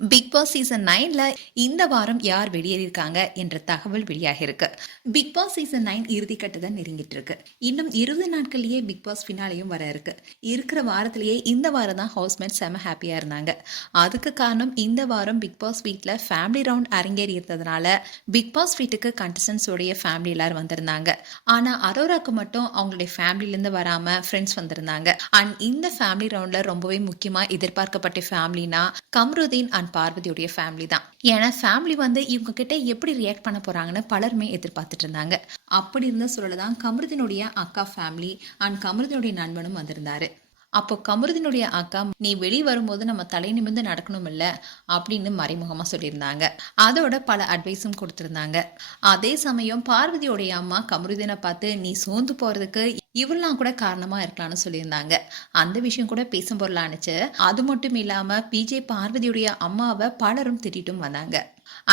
Big Boss season 9ல இந்த வாரம் யார் வெளியேறியிருக்காங்க என்ற தகவல் வெளியாக இருக்கு. பிக் பாஸ் சீசன் 9 இறுதிக்கட்டத்தை நெருங்கிட்டு இருக்கு. இன்னும் 20 நாட்கள்லயே பிக் பாஸ் ஃபினாலையும் வர இருக்கு. இருக்கிற வாரத்திலேயே இந்த வாரம் தான் ஹவுஸ்மேட் செம ஹாப்பியா இருந்தாங்க. அதுக்கு காரணம் இந்த வாரம் பிக் பாஸ் வீட்டில் ஃபேமிலி ரவுண்ட் அரங்கேறி இருந்ததுனால பிக் பாஸ் வீட்டுக்கு கண்டஸ்டன்ஸ் உடைய ஃபேமிலி எல்லாரும் வந்திருந்தாங்க. ஆனா அரோராக்கு மட்டும் அவங்களுடைய ஃபேமிலியிலேருந்து வராம ஃப்ரெண்ட்ஸ் வந்திருந்தாங்க. அண்ட் இந்த ஃபேமிலி ரவுண்ட்ல ரொம்பவே முக்கியமா எதிர்பார்க்கப்பட்ட ஃபேமிலினா கம்ருதீன் அண்ட் பார்வதியுடைய ஃபேமிலி தான். ஏன்னா ஃபேமிலி வந்து இவங்க கிட்ட எப்படி ரியாக்ட் பண்ண போறாங்கன்னு பலருமே எதிர்பார்த்துட்டு இருந்தாங்க. அப்படி இருந்த சொல்லதான் கமருதினுடைய அக்கா ஃபேமிலி அண்ட் கமருதினுடைய நண்பனும் வந்திருந்தாரு. அப்போ கமருதினுடைய அக்கா, நீ வெளியே வரும்போது நம்ம தலை நிமிர்ந்து நடக்கணும் இல்ல அப்படின்னு மறைமுகமா சொல்லியிருந்தாங்க. அதோட பல அட்வைஸும் கொடுத்திருந்தாங்க. அதே சமயம் பார்வதியோடைய அம்மா கமருதீனை பார்த்து, நீ சோர்ந்து போறதுக்கு இவெல்லாம் கூட காரணமா இருக்கலாம்னு சொல்லியிருந்தாங்க. அந்த விஷயம் கூட பேசும் பொருளானுச்சு. அது மட்டும் இல்லாம பிஜே பார்வதியுடைய அம்மாவை பலரும் திட்டிட்டும் வந்தாங்க.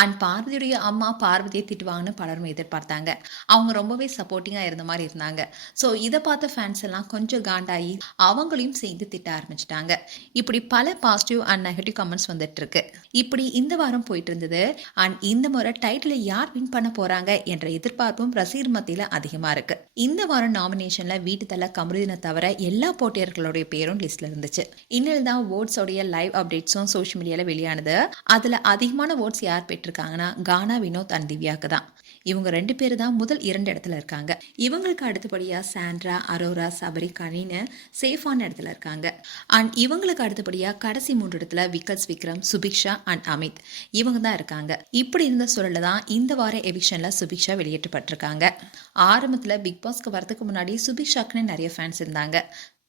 அண்ட் பார்வதியுடைய அம்மா பார்வதியை திட்டுவாங்கன்னு பலரும் எதிர்பார்த்தாங்க. அவங்க ரொம்பவே சப்போர்ட்டிங்கா இருந்த மாதிரி இருந்தாங்க. ஸோ இதை பார்த்த ஃபேன்ஸ் எல்லாம் கொஞ்சம் காண்டாகி அவங்களையும் சேர்ந்து திட்ட ஆரம்பிச்சிட்டாங்க. இப்படி பல பாசிட்டிவ் அண்ட் நெகட்டிவ் கமெண்ட்ஸ் வந்துட்டு இருக்கு. இப்படி இந்த வாரம் போயிட்டு இருந்தது. அண்ட் இந்த முறை டைட்டில் யார் வின் பண்ண போறாங்க என்ற எதிர்பார்ப்பும் ரசிகர் மத்தியில அதிகமா இருக்கு. இந்த வாரம் நாமினேஷன்ல வீட்டு தலை கமருதீனை தவிர எல்லா போட்டியர்களுடைய பேரும் லிஸ்ட்ல இருந்துச்சு. இன்னில் தான் ஓட்ஸோடைய லைவ் அப்டேட்ஸும் சோஷியல் மீடியால வெளியானது. அதுல அதிகமான ஓட்ஸ் யார் பெற்றிருக்காங்கன்னா கானா, வினோத் அண்ட் திவ்யாக்கு தான். இவங்க 2 பேரு தான் முதல் 2 இடத்துல இருக்காங்க. இவங்களுக்கு அடுத்தபடியா சாண்ட்ரா, அரோரா, சபரி, கனின்னு சேஃபான இடத்துல இருக்காங்க. அண்ட் இவங்களுக்கு அடுத்தபடியா கடைசி 3 இடத்துல விக்கல்ஸ், விக்ரம், சுபிக்ஷா அண்ட் அமித் இவங்க தான் இருக்காங்க. இப்படி இருந்த சூழல்ல தான் இந்த வார எவிக்ஷன்ல சுபிக்ஷா வெளியேற்றப்பட்டிருக்காங்க. ஆரம்பத்துல பிக் பாஸ்க்கு வரதுக்கு முன்னாடி சுபிக்ஷாக்குன்னு நிறைய ஃபேன்ஸ் இருந்தாங்க.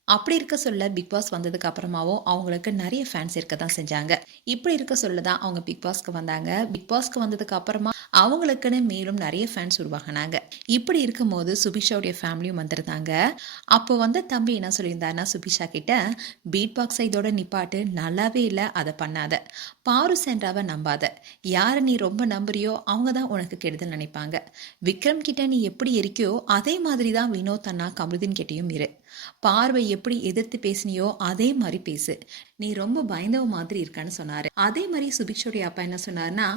அப்படி இருக்க சொல்ல பிக் பாஸ் வந்ததுக்கு அப்புறமாவும் அவங்களுக்கு நிறைய ஃபேன்ஸ் இருக்க தான் செஞ்சாங்க. இப்படி இருக்க சொல்ல தான் அவங்க பிக் பாஸ்க்கு வந்தாங்க. பிக் பாஸ்க்கு வந்ததுக்கு அப்புறமா அவங்களுக்குன்னு மேலும் நிறைய ஃபேன்ஸ் உருவாகினாங்க. இப்படி இருக்கும் போது சுபிக்ஷாவுடைய ஃபேமிலியும் வந்திருந்தாங்க. அப்போ வந்து தம்பி என்ன சொல்லியிருந்தாருன்னா சுபிக்ஷா கிட்ட, பீட் பாக்ஸை இதோட நிப்பாட்டு, நல்லாவே இல்லை, அதை பண்ணாத, பாரு சென்றாவை நம்பாத, யாரை நீ ரொம்ப நம்புறியோ அவங்க தான் உனக்கு கெடுதல் நினைப்பாங்க, விக்ரம் கிட்ட நீ எப்படி இருக்கியோ அதே மாதிரி தான் வினோத் அண்ணா கமருதீன் கிட்டையும் இரு, பார்வை எப்படி எதிர்த்து பேசினியோ அதே மாதிரி பேசு, நீ ரொம்ப பயந்தவ மாதிரி இருக்கான்னு சொன்னாரு. அதே மாதிரி சுபிக்ஷோடைய அப்பா என்ன சொன்னாருன்னா,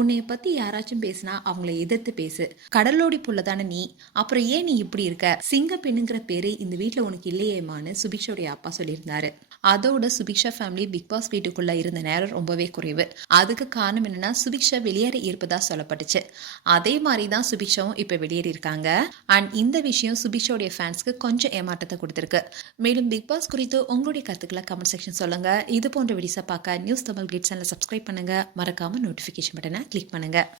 உன்னைய பத்தி யாராச்சும் பேசினா அவங்கள எதிர்த்து பேசு, கடலோடி புள்ளதான நீ, அப்புறம் ஏன் நீ இப்படி இருக்க, சிங்க பெண்ணுங்கிற பேரு இந்த வீட்டுல உனக்கு இல்லையேமான்னு சுபிக்ஷோடைய அப்பா சொல்லியிருந்தாரு. அதோட சுபிக்ஷா ஃபேமிலி பிக் பாஸ் வீட்டுக்குள்ள இருந்த நேரம் ரொம்பவே குறைவு. அதுக்கு காரணம் என்னன்னா சுபிக்ஷா வெளியேறி இருப்பதா சொல்லப்பட்டுச்சு. அதே மாதிரி தான் சுபிக்ஷாவும் இப்ப வெளியேறி இருக்காங்க. அண்ட் இந்த விஷயம் சுபிக்ஷாவுடைய ஃபேன்ஸ்க்கு கொஞ்சம் ஏமாற்றத்தை கொடுத்திருக்கு. மேலும் பிக் பாஸ் குறித்து உங்களுடைய கருத்துக்களை கமெண்ட் செக்ஷன் சொல்லுங்க. இது போன்ற வீடியோஸை பார்க்க நியூஸ் தமிழ் கிளிட்ஸ் சேனலை சப்ஸ்கிரைப் பண்ணுங்க. மறக்காம நோட்டிஃபிகேஷன் பட்டனை கிளிக் பண்ணுங்க.